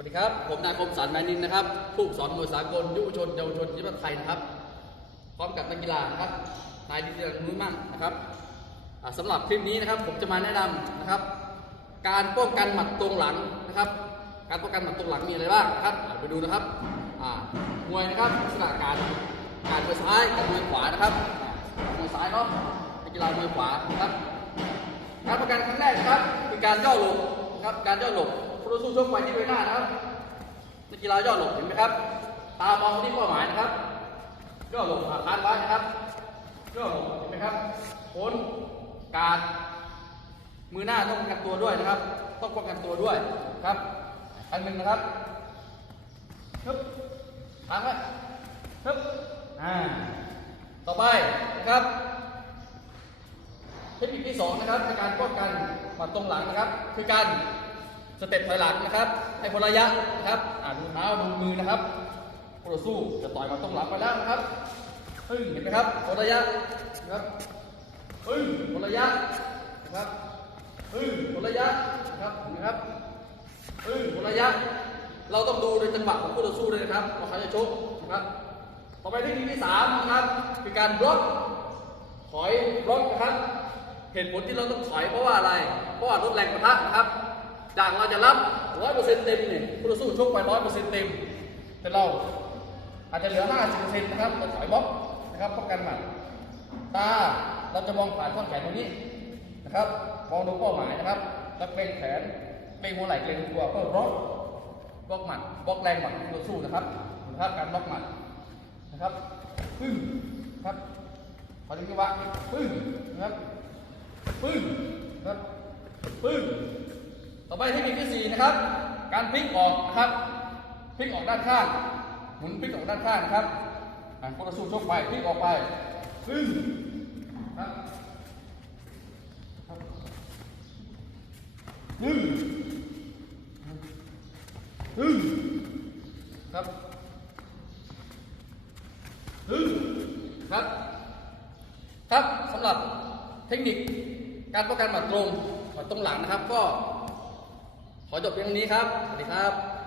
วัสดีครับ ผมนายคมสันแมนินนะครับ ผู้สอนมวยสากลยุวชนเยาวชนทีมชาติไทยนะครับ พร้อมกับนักกีฬานะครับนายดิเรกมือมั่งนะครับอ่าสำหรับคลิปนี้นะครับ ผมจะมาแนะนำนะครับ การป้องกันหมัดตรงหลังนะครับ การป้องกันหมัดตรงหลังมีอะไรบ้างนะครับไปดูนะครับมวยนะครับลักษณะการการมวยซ้ายกับมวยขวานะครับมวยซ้ายเนาะนักกีฬามวยขวานะครับ การป้องกันครั้งแรกนะครับคือการย่อลบนะ ครับการย่อหลบผู้ต่อสู้ชกไปที่ใบหน้านะครับนักกีฬาย่อหลบเห็นไหมครับ ตามองที่เป้าหมายนะครับย่อหลบขาคานไว้นะครับย่อหลบเห็นไหมครับพ้นการมือหน้าต้องป้องกันตัวด้วยนะครับ ต้องป้องกันตัวด้วยครับ อันหนึ่งนะครับฮึบทางไว้ฮึบอ่าต่อไปนะครับ ที่สองนะครับในการป้องกันหมัดตรงหลังนะครับ คือการสเต็ปถอยหลังนะครับ ให้พ้นระยะนะครับอ่าดูเท้าดูมือนะครับคู่ต่อสู้จะต่อยหมัดตรงหลังไปแล้วนะครับปึ้งเห็นไหมครับพ้นระยะนะครับปึ้งพ้นระยะนะครับปึ้งพ้นระยะนะครับเห็นไหมครับปึ้งพ้นระยะ เราต้องดูในจังหวะของคู่ต่อสู้ด้วยนะครับว่าเขาจะชกนะครับต่อไปทคนิคที่สามนะครับคือการบล็อกถอยบล็อกนะครับ เหตุผลที่เราต้องถอยเพราะว่าอะไร เพราะว่าลดแรงประทะนะครับ จากเราจะรับร้อยเปอร์เซ็นต์เต็มเนี่ยคู่ต่อสู้ชกไปร้อยเปอร์เซ็นต์เต็ม แต่เราอาจจะเหลือห้าสิบเปอร์เซ็นต์นะครับเราถอยบล็อกนะครับป้องกันหมัดตาเราจะมองผ่านท่อนแขนตรงนี้นะครับ มองดูเป้าหมายนะครับ แล้วเกรงแขนเกรงหัวไหล่เกรงตัวเพื่อบล็อกบล็อกหมัดบล็อกแรงหมัดคู่ต่อสู้นะครับนะครับการบล็อกหมัดนะครับปึ้งครับพอถึงจังหวะปึ้งนะครับ ปึ้งครับปึ้งต่อไปเทคนิคที่สี่นะครับ การพลิกออกนะครับพลิกออกด้านข้างหมุนพลิกออกด้านข้างนะครับอ่าคู่ต่อสู้ชกไปพลิกออกไปปึ้งครับครับปึ้งปึ้งครับปึ้งครับ ครับสำหรับเทคนิค การป้องกันหมัดตรงหมัดตรงหลังนะครับ ก็ขอจบเพียงเท่านี้ครับ สวัสดีครับ